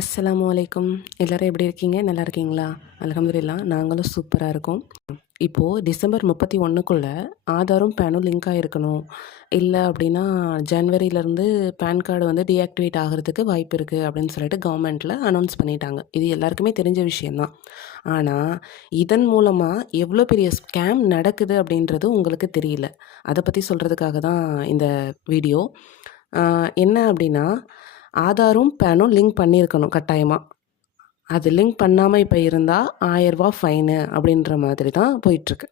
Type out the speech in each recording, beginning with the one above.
அஸ்ஸலாமு அலைக்கும். எல்லாரும் எப்படி இருக்கீங்க? நல்லா இருக்கீங்களா? அல்ஹம்துலில்லாஹ் நாங்களும் சூப்பரா இருக்கோம். இப்போது டிசம்பர் 31க்குள்ள ஆதாரும் பேனும் லிங்க் ஆகிருக்கணும். இல்லை அப்படின்னா ஜனவரியிலேருந்து பேன் கார்டு வந்து டீஆக்டிவேட் ஆகிறதுக்கு வாய்ப்பு இருக்குது அப்படின்னு சொல்லிட்டு கவர்மெண்ட்டில் அனௌன்ஸ் பண்ணிட்டாங்க. இது எல்லாருக்குமே தெரிஞ்ச விஷயந்தான். ஆனால் இதன் மூலமாக எவ்வளோ பெரிய ஸ்கேம் நடக்குது அப்படின்றது உங்களுக்கு தெரியல. அதை பற்றி சொல்கிறதுக்காக தான் இந்த வீடியோ. என்ன அப்படின்னா ஆதாரும் பேனும் லிங்க் பண்ணியிருக்கணும் கட்டாயமாக. அது லிங்க் பண்ணாமல் இப்போ இருந்தால் ரூ. 1000 ஃபைனு அப்படின்ற மாதிரி தான் போயிட்டுருக்கு.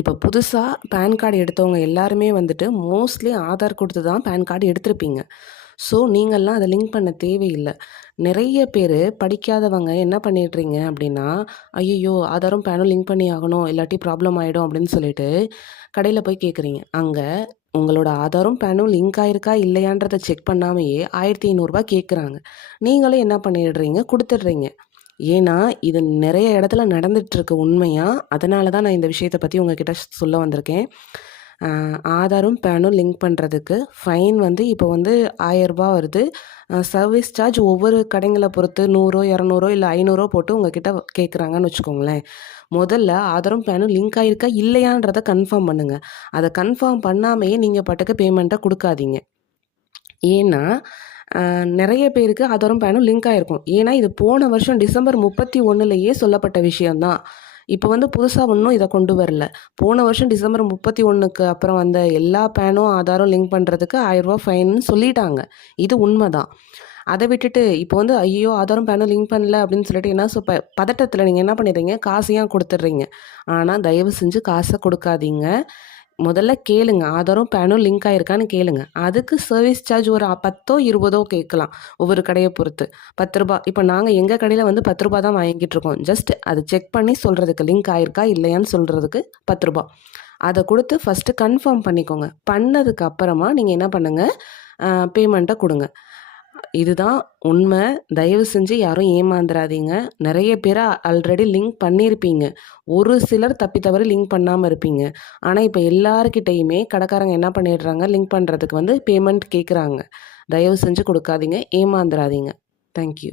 இப்போ புதுசாக பேன் கார்டு எடுத்தவங்க எல்லாருமே வந்துட்டு மோஸ்ட்லி ஆதார் கொடுத்து தான் பேன் கார்டு எடுத்திருப்பீங்க. ஸோ நீங்கள்லாம் அதை லிங்க் பண்ண தேவையில்லை. நிறைய பேர் படிக்காதவங்க என்ன பண்ணிடுறீங்க அப்படின்னா, ஐயோ ஆதாரும் பேனும் லிங்க் பண்ணி ஆகணும், இல்லாட்டி ப்ராப்ளம் ஆகிடும் அப்படின்னு சொல்லிட்டு கடையில் போய் கேட்குறீங்க. அங்கே உங்களோட ஆதாரும் பேனும் லிங்க் ஆயிருக்கா இல்லையான்றதை செக் பண்ணாமையே 1500 கேட்குறாங்க. நீங்களும் என்ன பண்ணிடுறீங்க, கொடுத்துட்றீங்க. ஏன்னா இது நிறைய இடத்துல நடந்துகிட்ருக்கு உண்மையாக. அதனால தான் நான் இந்த விஷயத்தை பற்றி உங்ககிட்ட சொல்ல வந்திருக்கேன். ஆதாரும் பேனும் லிங்க் பண்ணுறதுக்கு ஃபைன் வந்து இப்போ வந்து ரூ. 1000 வருது. சர்வீஸ் சார்ஜ் ஒவ்வொரு கடைங்களை பொறுத்து 100 200 இல்லை 500 போட்டு உங்ககிட்ட கேட்குறாங்கன்னு வச்சுக்கோங்களேன். முதல்ல ஆதாரும் பேனும் லிங்க் ஆகிருக்கா இல்லையான்றதை கன்ஃபார்ம் பண்ணுங்கள். அதை கன்ஃபார்ம் பண்ணாமையே நீங்கள் பாட்டுக்கு பேமெண்ட்டை கொடுக்காதீங்க. ஏன்னா நிறைய பேருக்கு ஆதாரும் பேனும் லிங்க் ஆகிருக்கும். ஏன்னா இது போன வருஷம் டிசம்பர் 31லேயே சொல்லப்பட்ட விஷயந்தான். இப்போ வந்து புதுசாக ஒன்றும் இதை கொண்டு வரல. போன வருஷம் டிசம்பர் 31க்கு அப்புறம் வந்த எல்லா பேனும் ஆதாரம் லிங்க் பண்ணுறதுக்கு ரூ. 1000 ஃபைன்னு சொல்லிட்டாங்க. இது உண்மை தான். அதை விட்டுட்டு இப்போ வந்து ஐயோ ஆதாரம் பேனும் லிங்க் பண்ணல அப்படின்னு சொல்லிட்டு என்ன பதட்டத்தில் நீங்கள் என்ன பண்ணிடுறீங்க, காசையும் கொடுத்துட்றீங்க. ஆனால் தயவு செஞ்சு காசை கொடுக்காதீங்க. முதல்ல கேளுங்க, ஆதாரம் பேனும் லிங்க் ஆகிருக்கான்னு கேளுங்க. அதுக்கு சர்வீஸ் சார்ஜ் ஒரு 10 20 கேட்கலாம், ஒவ்வொரு கடையை பொறுத்து. ரூ. 10. இப்போ நாங்கள் எங்கள் கடையில் வந்து ரூ. 10 தான் வாங்கிட்டு இருக்கோம். ஜஸ்ட் அது செக் பண்ணி சொல்கிறதுக்கு, லிங்க் ஆகிருக்கா இல்லையான்னு சொல்கிறதுக்கு ரூ. 10. அதை கொடுத்து ஃபஸ்ட்டு கன்ஃபார்ம் பண்ணிக்கோங்க. பண்ணதுக்கு அப்புறமா நீங்கள் என்ன பண்ணுங்கள், பேமெண்ட்டை கொடுங்க. இதுதான் உண்மை. தயவு செஞ்சு யாரும் ஏமாந்துடாதீங்க. நிறைய பேர் ஆல்ரெடி லிங்க் பண்ணியிருப்பீங்க. ஒரு சிலர் தப்பி தவறி லிங்க் பண்ணாமல் இருப்பீங்க. ஆனால் இப்போ எல்லாருக்கிட்டையுமே கடைக்காரங்க என்ன பண்ணிடுறாங்க, லிங்க் பண்ணுறதுக்கு வந்து பேமெண்ட் கேட்குறாங்க. தயவு செஞ்சு கொடுக்காதீங்க, ஏமாந்துடாதீங்க. தேங்க்யூ.